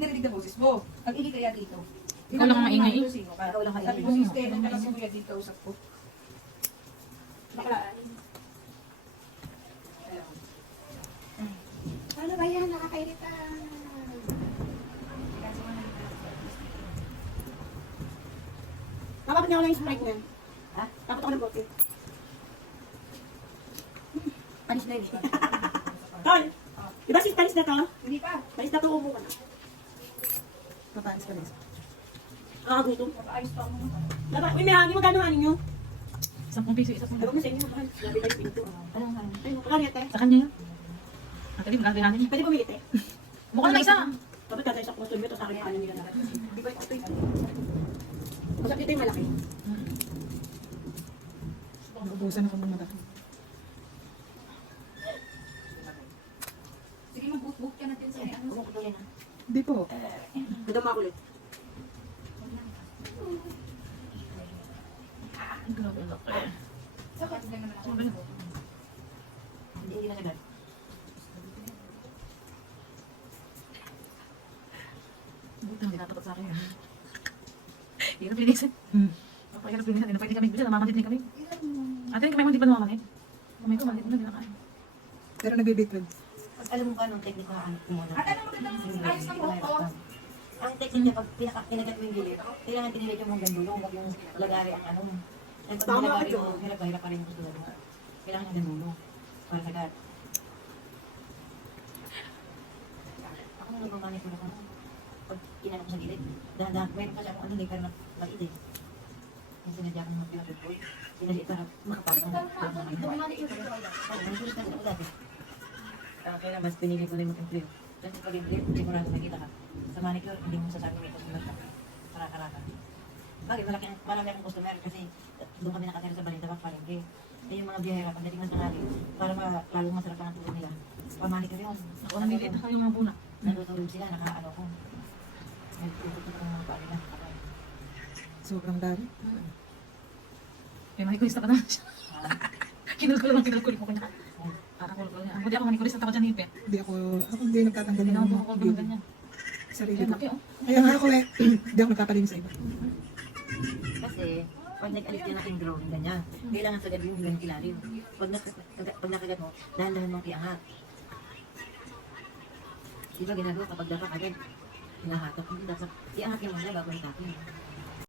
narinig ang boses mo. Ang-ingay kaya dito. Ikaw lang ang maingay. Sino ka? Ikaw lang ang Sabi maingay. mo, sister, nang talas mo yan dito, usap ko. Baklaan. Ano ba yan? Nakakairita. Kapapit niya ako lang yung Sprite na yan. Ha? Kapapit ako ng bote. Panis na yun. Tol! Diba sis, panis na to? Hindi pa. Panis na to, upo ka na. Papanis ka na. Gutom. Papaayos pa ako. Uy, may hangin. Magkano hangin nyo? 10 piso, isa Ewan mo sa inyo. Mahal. Labi tayo pinto. Ano ang hangin? Ay, magkano yan, te? Sa kanya yun. Ang talim, gagawin natin. Pwede bumili, te? Mukha na isa. Kapit ka tayo sa customer, to sa akin yung kanan nila na. Di ba ito ito? Masak dito yung malaki. Naubusan ako ng mata. Sige, mag-book ka natin sa ano. Huwag ko tuloy na. Hindi po. Ito makulit. Ang grabe ang laki. Sakat lang naman ako. Ano ba yun? Hindi na sagad. Buti hindi natapat sa akin. Hirap linisin. Napakahirap linisin. Hindi na pwede kami. Bisa namamanit din kami. Ate, kamay mo hindi pa namamanit. Kamay ko, malit mo na din nakain. Pero nabibitwid. Pag alam mo kung anong technique ko hahanap ko muna. At anong magandang ayos ng buhok ko? Ang technique niya, pag pinagat mo yung gilid, kailangan tinilit yung mong gandulong, huwag yung lagari ang ano. At pag nilagari mo, hirap pa rin yung tulad mo. Kailangan yung gandulong. Para sagad. Ako nung nagmamani ko na ano, pag kinanap ko sa gilid, dahan-dahan, mayroon kasi akong ano, hindi pero maliit eh. Yung sinadya ko mga pinatid ko, sinadya para makapagod ng dati. Kaya mas pinili ko rin mag-improve. Kasi pag improve, sigurado nakita ka. Sa manicure, hindi mo sasabi may customer ka. Para-karaka. Bakit? Marami akong customer kasi doon kami nakatira sa Balita Back Palengke. Eh yung mga biyahera, pagdating ng tanghali, para lalong masarap ang tulog nila. Pa-manicure yun. Ako namiliit na kayo mga buna. Natutulog sila, nakaano ko. Nagtututok ng mga paa nila. Sobrang dami. Kaya manikulista pa naman siya. Kinulkulo ko niya. Kakakulkulo niya. Ang buti ako manikulista at ako dyan hipin. Ako hindi nagtatanggal Hindi ng na ako mga bukukulkulo beauty. ganyan. Sarili Ayun, ko. laki oh. Kaya nga ako hindi ako nagpapalinis sa iba. Kasi, pag nag-alis ka natin drawing ganyan, kailangan sa gabi yung ganyan ilalim. Pag nakagat mo, dahan-dahan mong iangat. Diba ginagawa kapag dapat agad, hinahatak mo, dapat iangat yung muna bago itapin.